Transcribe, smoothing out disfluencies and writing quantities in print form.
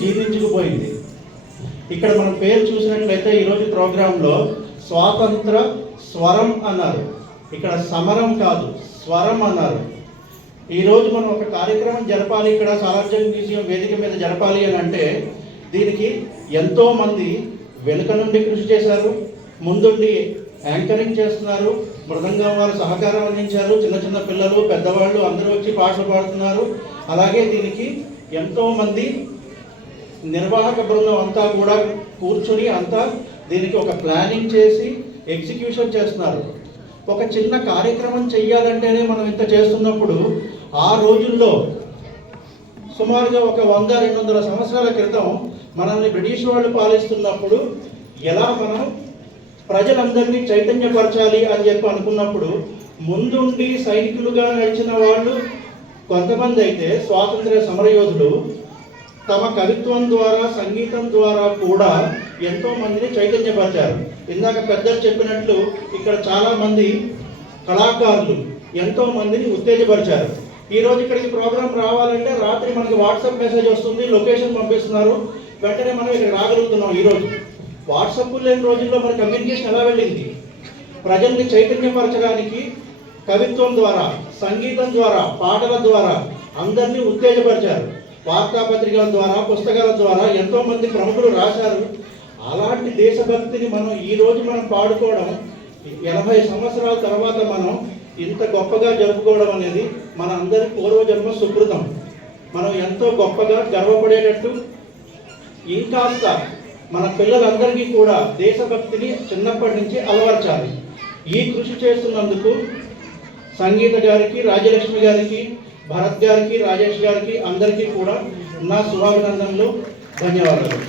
జీర్ణించుకుపోయింది. ఇక్కడ మనం పేరు చూసినట్లయితే ఈరోజు ప్రోగ్రాంలో స్వాతంత్ర స్వరం అన్నారు. ఇక్కడ సమరం కాదు, స్వరం అన్నారు. ఈరోజు మనం ఒక కార్యక్రమం జరపాలి, ఇక్కడ సాలార్జంగ్ మ్యూజియం వేదిక మీద జరపాలి అని అంటే దీనికి ఎంతోమంది వెనుక నుండి కృషి చేశారు, ముందుండి యాంకరింగ్ చేస్తున్నారు, మృదంగం వారు సహకారం అందించారు, చిన్న చిన్న పిల్లలు పెద్దవాళ్ళు అందరూ వచ్చి పాటలు పాడుతున్నారు. అలాగే దీనికి ఎంతోమంది నిర్వాహక బృందం అంతా కూడా కూర్చొని అంతా దీనికి ఒక ప్లానింగ్ చేసి ఎగ్జిక్యూషన్ చేస్తున్నారు. ఒక చిన్న కార్యక్రమం చెయ్యాలంటేనే మనం ఇంత చేస్తున్నప్పుడు ఆ రోజుల్లో సుమారుగా ఒక 100-200 సంవత్సరాల క్రితం మనల్ని బ్రిటిష్ వాళ్ళు పాలిస్తున్నప్పుడు ఎలా మనం ప్రజలందరినీ చైతన్యపరచాలి అని చెప్పి అనుకున్నప్పుడు ముందుండి సైనికులుగా నడిచిన వాళ్ళు కొంతమంది అయితే స్వాతంత్ర్య సమరయోధులు తమ కవిత్వం ద్వారా సంగీతం ద్వారా కూడా ఎంతో మందిని చైతన్యపరిచారు. ఇందాక పెద్దలు చెప్పినట్లు ఇక్కడ చాలా మంది కళాకారులు ఎంతో మందిని ఉత్తేజపరిచారు. ఈరోజు ఇక్కడికి ప్రోగ్రాం రావాలంటే రాత్రి మనకి వాట్సాప్ మెసేజ్ వస్తుంది, లొకేషన్ పంపిస్తున్నారు, వెంటనే మనం ఇక్కడ రాగలుగుతున్నాం. ఈరోజు వాట్సాప్ లేని రోజుల్లో మన కమ్యూనికేషన్ ఎలా వెళ్ళింది? ప్రజల్ని చైతన్యపరచడానికి కవిత్వం ద్వారా, సంగీతం ద్వారా, పాటల ద్వారా అందరినీ ఉత్తేజపరిచారు. వార్తాపత్రికల ద్వారా, పుస్తకాల ద్వారా ఎంతో మంది ప్రముఖులు రాశారు. అలాంటి దేశభక్తిని మనం పాడుకోవడం 80 సంవత్సరాల తర్వాత మనం ఇంత గొప్పగా జరుపుకోవడం అనేది మన అందరి పూర్వజన్మ సుకృతం. మనం ఎంతో గొప్పగా గర్వపడేటట్టు ఇంకాస్త మన పిల్లలందరికీ కూడా దేశభక్తిని చిన్నప్పటి నుంచి అలవర్చాలి. ఈ కృషి చేస్తున్నందుకు సంగీత గారికి, రాజ్యలక్ష్మి గారికి, భరత్ గారికి, రాజేష్ గారికి అందరికీ కూడా నా శుభాభినందనలు, ధన్యవాదాలు.